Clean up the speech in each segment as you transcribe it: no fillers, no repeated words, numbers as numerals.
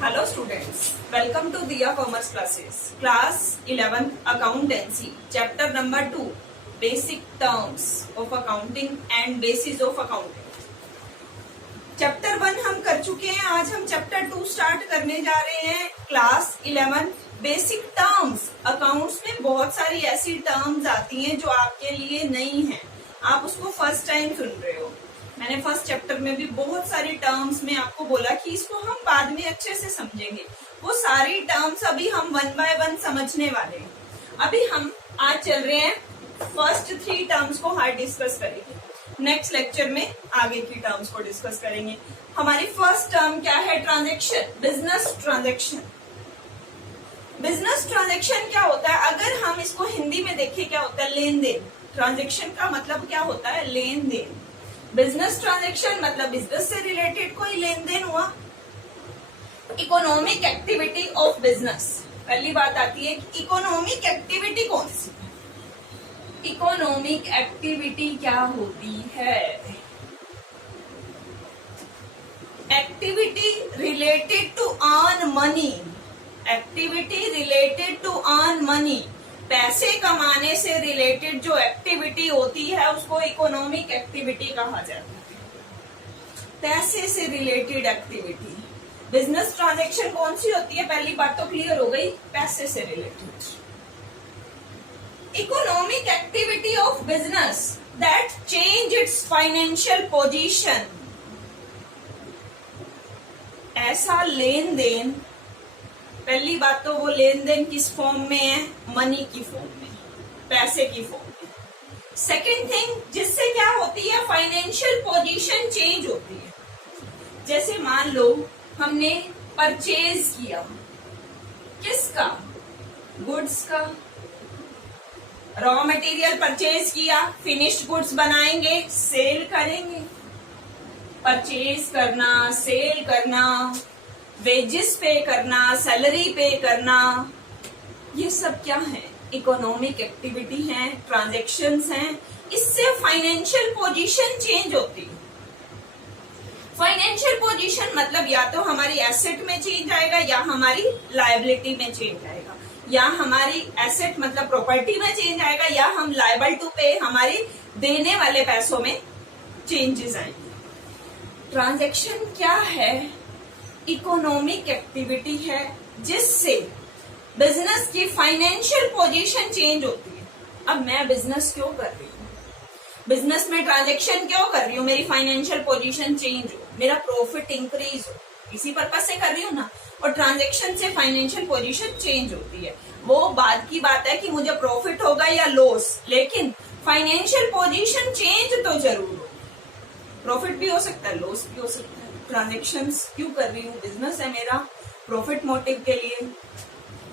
Hello students, welcome to Diya Commerce Classes. Class 11 Accountancy, Chapter number 2, Basic Terms of Accounting and Basis of Accounting. Chapter 1 हम कर चुके हैं, आज हम Chapter 2 start करने जा रहे हैं. Class 11 Basic Terms. Accounts में बहुत सारी ऐसी terms आती हैं जो आपके लिए नई हैं, आप उसको फर्स्ट टाइम सुन रहे हो. मैंने फर्स्ट चैप्टर में भी बहुत सारी टर्म्स में आपको बोला कि इसको हम बाद में अच्छे से समझेंगे. वो सारी टर्म्स अभी हम वन बाय वन समझने वाले हैं. अभी हम आज चल रहे हैं फर्स्ट 3 टर्म्स को हार्ड डिस्कस करेंगे. नेक्स्ट लेक्चर में आगे की टर्म्स को डिस्कस करेंगे. हमारी फर्स्ट टर्म क्या है? Transaction, business transaction. Business transaction क्या होता है? अगर हम इसको हिंदी में देखें क्या होता है? लेन देन. ट्रांजेक्शन का मतलब क्या होता है? लेन देन. बिजनेस ट्रांजेक्शन मतलब बिजनेस से रिलेटेड कोई लेन देन हुआ. Economic activity of business. पहली बात आती है कि इकोनॉमिक एक्टिविटी कौन सी है? इकोनॉमिक एक्टिविटी क्या होती है? Activity related to earn money. Activity related to earn money. पैसे कमाने से रिलेटेड जो एक्टिविटी होती है उसको इकोनॉमिक एक्टिविटी कहा जाता है. पैसे से रिलेटेड एक्टिविटी. बिजनेस ट्रांजैक्शन कौन सी होती है? पहली बात तो क्लियर हो गई, पैसे से related. Economic activity of business that change it's financial position. ऐसा लेन देन, पहली बात तो वो लेन देन किस फॉर्म में है? मनी की फॉर्म में, पैसे की फॉर्म में. सेकेंड थिंग, जिससे क्या होती है? फाइनेंशियल पोजीशन चेंज होती है. जैसे मान लो हमने परचेज किया, किसका? गुड्स का. रॉ मटेरियल परचेज किया, फिनिश्ड गुड्स बनाएंगे, सेल करेंगे. परचेज करना, सेल करना, वेजेस पे करना, सैलरी पे करना, ये सब क्या है? इकोनॉमिक एक्टिविटी है, ट्रांजैक्शंस हैं. इससे फाइनेंशियल पोजीशन चेंज होती है. फाइनेंशियल पोजीशन मतलब या तो हमारी एसेट में चेंज आएगा या हमारी लायबिलिटी में चेंज आएगा, या हमारी एसेट मतलब प्रॉपर्टी में चेंज आएगा, या हम लायबल टू पे हमारी देने वाले पैसों में चेंजेस आएंगे. ट्रांजैक्शन क्या है? इकोनॉमिक एक्टिविटी है जिससे बिजनेस की फाइनेंशियल पोजीशन चेंज होती है. अब मैं बिजनेस क्यों कर रही हूँ? बिजनेस में ट्रांजैक्शन क्यों कर रही हूँ? मेरी फाइनेंशियल पोजीशन चेंज हो, मेरा प्रॉफिट इंक्रीज हो, इसी पर्पज से कर रही हूँ ना. और ट्रांजैक्शन से फाइनेंशियल पोजीशन चेंज होती है. वो बाद की बात है कि मुझे प्रॉफिट होगा या लॉस, लेकिन फाइनेंशियल पोजीशन चेंज तो जरूर हो. प्रॉफिट भी हो सकता है, लॉस भी हो सकता है. ट्रांजैक्शंस क्यों कर रही हूँ? बिजनेस है मेरा, प्रॉफिट मोटिव के लिए.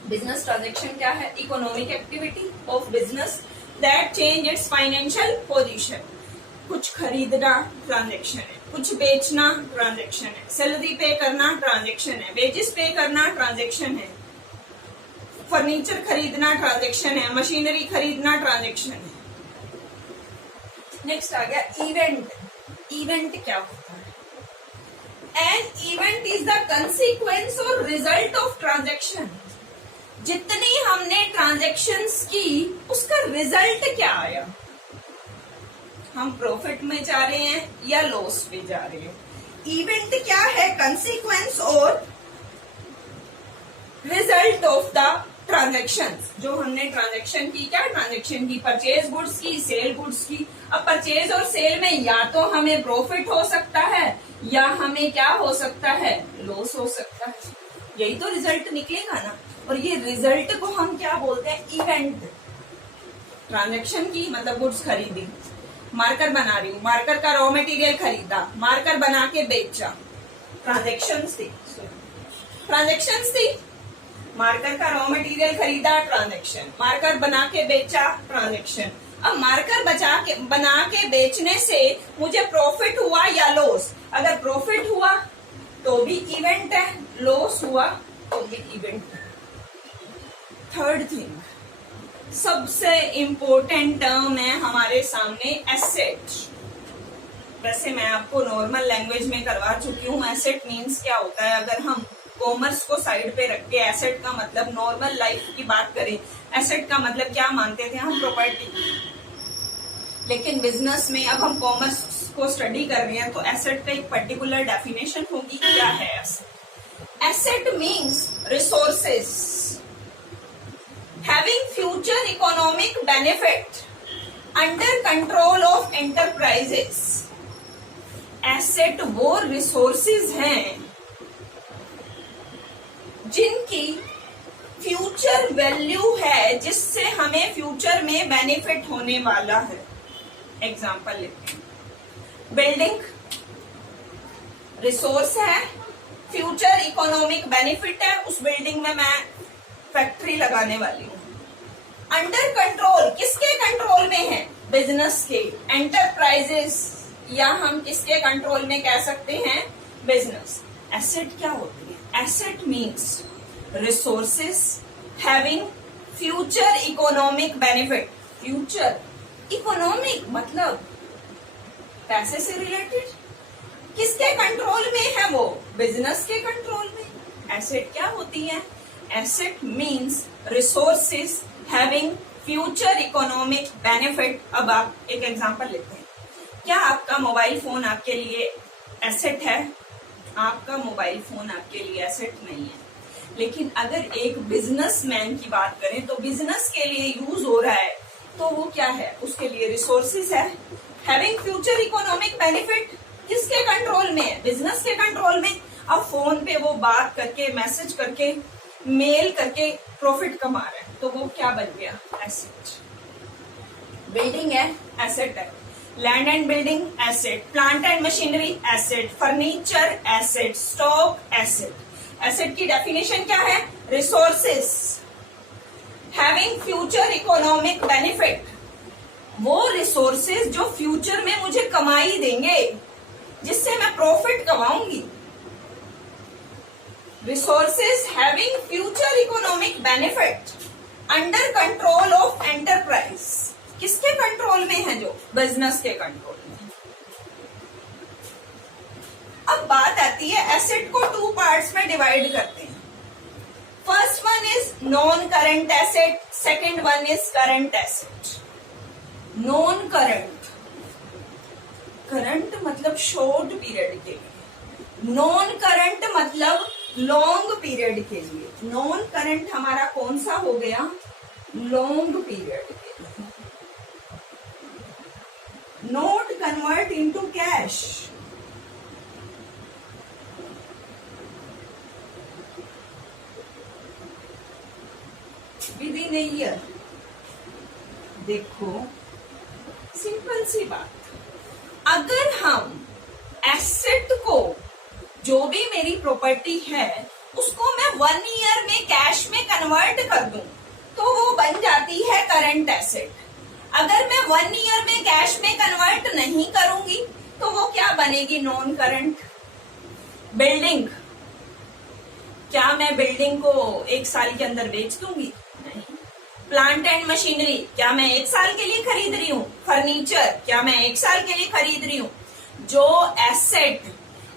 बिजनेस ट्रांजैक्शन क्या है? Economic activity of business that change it's financial position. कुछ खरीदना ट्रांजैक्शन है, कुछ बेचना ट्रांजैक्शन है, सैलरी पे करना ट्रांजैक्शन है, वेजेस पे करना ट्रांजैक्शन है, फर्नीचर खरीदना ट्रांजैक्शन है, मशीनरी खरीदना ट्रांजैक्शन है. नेक्स्ट आ गया इवेंट. इवेंट क्या होता है? An event is the consequence or result of transaction. जितनी हमने ट्रांजैक्शंस की उसका रिजल्ट क्या आया? हम प्रॉफिट में जा रहे हैं या लॉस में जा रहे हैं? इवेंट क्या है? कंसिक्वेंस और रिजल्ट ऑफ द ट्रांजैक्शंस. जो हमने ट्रांजैक्शन की, क्या ट्रांजैक्शन की? परचेज गुड्स की, सेल गुड्स की. अब परचेज और सेल में या तो हमें प्रॉफिट हो सकता है या हमें क्या हो सकता है? लॉस हो सकता है. यही तो रिजल्ट निकलेगा ना. और ये रिजल्ट को हम क्या बोलते हैं? इवेंट. ट्रांजैक्शन की मतलब गुड्स खरीदी, मार्कर बना रही हूँ, मार्कर का रॉ मटेरियल खरीदा, मार्कर बना के बेचा, ट्रांजैक्शंस थी. ट्रांजैक्शंस थी. मार्कर का रॉ मटेरियल खरीदा, ट्रांजैक्शन. मार्कर बना के बेचा, ट्रांजैक्शन. अब मार्कर बना के बेचने से मुझे प्रॉफिट हुआ या लॉस? अगर प्रॉफिट हुआ तो भी इवेंट है, लॉस हुआ तो भी इवेंट है. थर्ड थिंग, सबसे इंपॉर्टेंट टर्म है हमारे सामने एसेट. वैसे मैं आपको नॉर्मल लैंग्वेज में करवा चुकी हूँ. एसेट मीन्स क्या होता है? अगर हम कॉमर्स को साइड पे रख के एसेट का मतलब नॉर्मल लाइफ की बात करें, एसेट का मतलब क्या मानते थे हम? प्रॉपर्टी। लेकिन बिजनेस में अब हम कॉमर्स को स्टडी कर रहे हैं तो एसेट का एक पर्टिकुलर डेफिनेशन होगी। क्या है asset? Asset means resources having future economic benefit under control of enterprises। Asset वो रिसोर्सेज हैं जिनकी फ्यूचर वैल्यू है, जिससे हमें फ्यूचर में बेनिफिट होने वाला है। एग्जांपल लेते हैं, बिल्डिंग रिसोर्स है, फ्यूचर इकोनॉमिक बेनिफिट है, उस बिल्डिंग में मैं फैक्ट्री लगाने वाली हूँ। अंडर कंट्रोल, किसके कंट्रोल में है? बिजनेस के, एंटरप्राइजेस, या हम किसके कंट्रोल में कह सकते हैं? बिजनेस। एसेट क्या होती है? Asset means resources having future economic benefit. Future economic मतलब पैसे से रिलेटेड, किसके कंट्रोल में है वो? बिजनेस के कंट्रोल में। एसेट क्या होती है? Asset means resources having future economic benefit. अब आप एक एग्जांपल लेते हैं, क्या आपका मोबाइल फोन आपके लिए एसेट है? आपका मोबाइल फोन आपके लिए एसेट नहीं है। लेकिन अगर एक बिजनेसमैन की बात करें तो बिजनेस के लिए यूज हो रहा है, तो वो क्या है? उसके लिए रिसोर्सेज है। हैविंग फ्यूचर इकोनॉमिक बेनिफिट किसके कंट्रोल में है? बिजनेस के कंट्रोल में। अब फोन पे वो बात करके, मैसेज करके, मेल करके प्रॉफिट कमा रहा है, तो वो क्या बन गया? एसेट। बिल्डिंग है, एसेट है। Land and building asset, plant and machinery asset, furniture asset, stock asset. Asset की डेफिनेशन क्या है? Resources having future economic benefit, वो रिसोर्सेस जो फ्यूचर में मुझे कमाई देंगे, जिससे मैं प्रॉफिट कमाऊंगी। Resources having future economic benefit under control of enterprise, किसके कंट्रोल में है? जो बिजनेस के कंट्रोल में। अब बात आती है, एसेट को टू पार्ट्स में डिवाइड करते हैं। First one is non current asset, second one is current asset. Non current, current मतलब शॉर्ट पीरियड के लिए, नॉन करंट मतलब लॉन्ग पीरियड के लिए। नॉन करंट हमारा कौन सा हो गया? लॉन्ग पीरियड के लिए। Note convert into cash, within a year. देखो सिंपल सी बात, अगर हम एसेट को, जो भी मेरी प्रॉपर्टी है, उसको मैं 1 ईयर में कैश में कन्वर्ट कर दूं, तो वो बन जाती है करंट एसेट। अगर मैं 1 ईयर में कैश में कन्वर्ट नहीं करूंगी, तो वो क्या बनेगी? Non current. बिल्डिंग, क्या मैं बिल्डिंग को 1 साल के अंदर बेच दूंगी? नहीं। प्लांट एंड मशीनरी, क्या मैं 1 साल के लिए खरीद रही हूँ? फर्नीचर, क्या मैं 1 साल के लिए खरीद रही हूँ? जो एसेट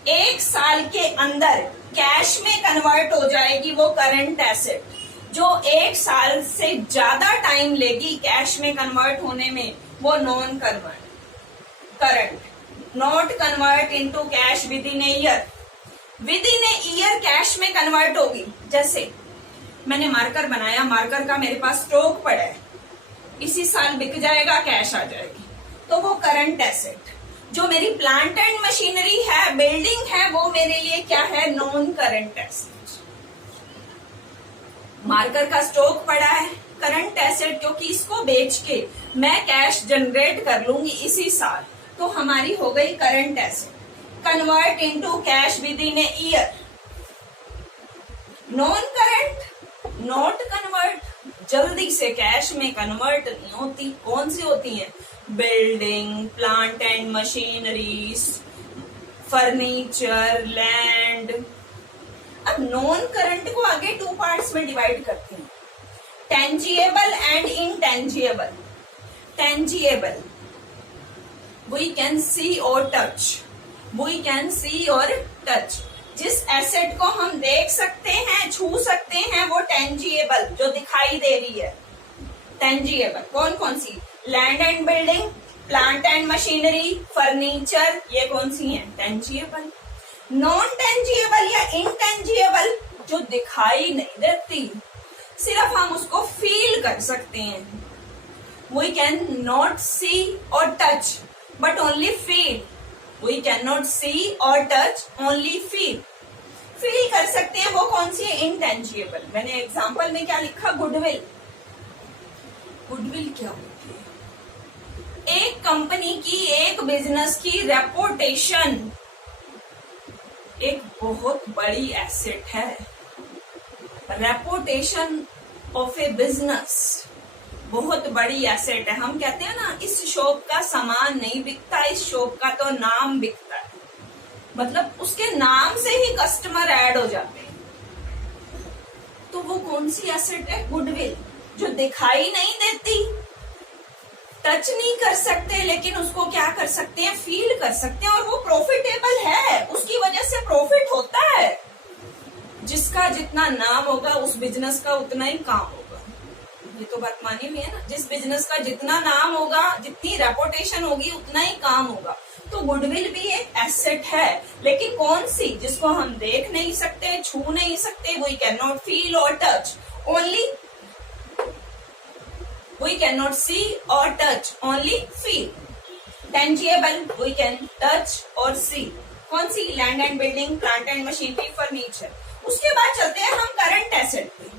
1 साल के अंदर कैश में कन्वर्ट हो जाएगी, वो करंट एसेट। जो 1 साल से ज्यादा टाइम लेगी कैश में कन्वर्ट होने में, वो non current. Not convert into cash within a year. With in a year cash में कन्वर्ट होगी। जैसे मैंने मार्कर बनाया, मार्कर का मेरे पास स्टॉक पड़ा है, इसी साल बिक जाएगा, कैश आ जाएगी, तो वो करंट एसेट। जो मेरी प्लांट एंड मशीनरी है, बिल्डिंग है, वो मेरे लिए क्या है? Non current asset. मार्कर का स्टॉक पड़ा है, करंट एसेट, क्योंकि इसको बेच के मैं कैश जनरेट कर लूंगी इसी साल, तो हमारी हो गई current asset. Convert into cash within a year. Non current, not convert, जल्दी से कैश में कन्वर्ट नहीं होती। कौन सी होती है? Building, plant and machineries, furniture, land. अब नॉन करंट को आगे 2 पार्ट्स में डिवाइड करते हैं, टेंजिएबल and इनटेंजिएबल। टेंजिएबल, we can see or touch, we can see or touch, जिस एसेट को हम देख सकते छू सकते हैं वो टेंजिएबल जो दिखाई दे रही है। टेंजिएबल कौन कौन सी? Land and building, plant and machinery, furniture, ये कौन सी है? टेंजिएबल। नॉन टेंजिएबल या इनटेंजिएबल जो दिखाई नहीं देती, सिर्फ हम उसको फील कर सकते हैं। We cannot see or touch, but only feel. We cannot see or touch, only feel. Feel कर सकते हैं वो कौन सी है? इनटेंजिबल। मैंने एग्जाम्पल में क्या लिखा? गुडविल। गुडविल क्या होती है? एक कंपनी की, एक बिजनेस की रेपुटेशन एक बहुत बड़ी एसेट है। रेपुटेशन ऑफ ए बिजनेस बहुत बड़ी एसेट है। हम कहते हैं ना, इस शॉप का सामान नहीं बिकता, इस शॉप का तो नाम बिकता है। मतलब उसके नाम से ही कस्टमर ऐड हो जाते हैं। तो वो कौन सी एसेट है? गुडविल, जो दिखाई नहीं देती, टच नहीं कर सकते, लेकिन उसको क्या कर सकते हैं? फील कर सकते हैं। और वो प्रॉफिटेबल है, उसकी वजह से प्रॉफिट होता है। जिसका जितना नाम होगा उस बिजनेस का उतना ही काम होगा। ये तो बात मानी हुई है ना। जिस बिजनेस का जितना नाम होगा, जितनी रेपुटेशन होगी, उतना ही काम होगा। तो गुडविल भी एक एसेट है, लेकिन कौन सी? जिसको हम देख नहीं सकते, छू नहीं सकते। We can not feel or touch, only we can not see or touch, only feel. Tangible we can touch or see. कौन सी? Land and building, plant and machinery, furniture. उसके बाद चलते हैं हम करंट एसेट पे।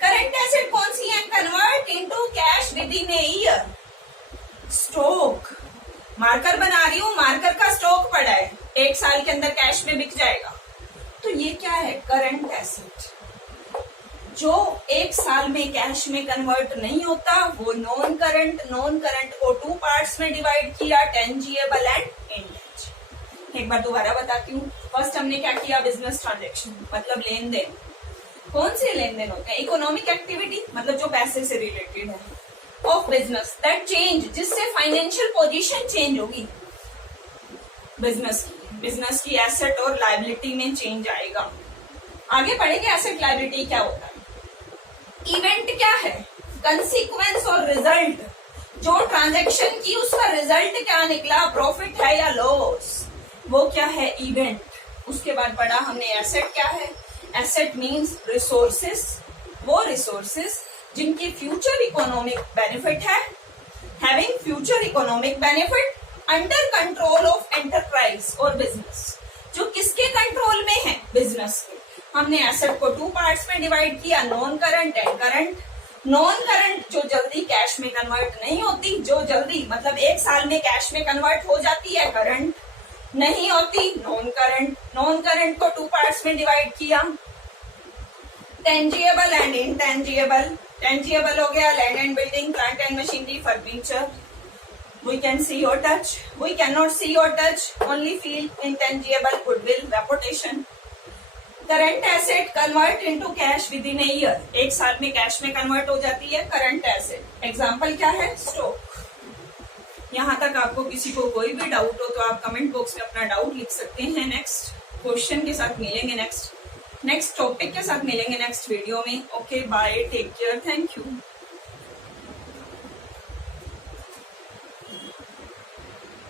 करंट एसेट कौन सी है? Convert into cash within a year. Stock, marker बना रही हूं, मार्कर का स्टॉक पड़ा है, 1 साल के अंदर कैश में बिक जाएगा। तो ये क्या है? Current asset. जो 1 साल में कैश में कन्वर्ट नहीं होता वो नॉन करंट। नॉन करंट को 2 पार्ट्स में डिवाइड किया, टेंजिएबल एंड इनटेंजिबल। एक बार दोबारा बताती हूँ। फर्स्ट हमने क्या किया? बिजनेस ट्रांजेक्शन, मतलब लेन देन। कौन से लेन देन होते हैं? इकोनॉमिक एक्टिविटी, मतलब जो पैसे से रिलेटेड है। ऑफ बिजनेस दैट चेंज, जिससे फाइनेंशियल पोजीशन चेंज होगी बिजनेस की एसेट और लायबिलिटी में चेंज आएगा। आगे पढ़ेंगे एसेट लायबिलिटी क्या होता है। इवेंट क्या है? कंसिक्वेंस और रिजल्ट। जो ट्रांजैक्शन की उसका रिजल्ट क्या निकला, प्रॉफिट है या लॉस, वो क्या है? इवेंट। उसके बाद पढ़ा हमने एसेट क्या है। एसेट मीन्स रिसोर्सेस, वो रिसोर्सेस जिनकी फ्यूचर इकोनॉमिक बेनिफिट है, having future economic benefit under control of enterprise और बिजनेस। जो किसके कंट्रोल में है? बिजनेस के। हमने एसेट को 2 पार्ट्स में डिवाइड किया, non current and current. Non current जो जल्दी कैश में कन्वर्ट नहीं होती, जो जल्दी मतलब 1 साल में कैश में कन्वर्ट हो जाती है, करंट नहीं होती, नॉन करंट। नॉन करंट को 2 पार्ट्स में डिवाइड किया, टेंजिएबल एंड इनटेंजिएबल। टेंजिएबल हो गया land and building, plant and machinery, furniture. We can see or touch, we cannot see or touch, only feel. Intangible, goodwill, reputation. Current asset convert into cash within a year, 1 साल में cash में convert हो जाती है current asset. Example क्या है? Stock. यहाँ तक आपको किसी को कोई भी डाउट हो तो आप कमेंट बॉक्स में अपना डाउट लिख सकते हैं। नेक्स्ट क्वेश्चन के साथ मिलेंगे, नेक्स्ट टॉपिक के साथ मिलेंगे नेक्स्ट वीडियो में। Okay bye, take care, thank you.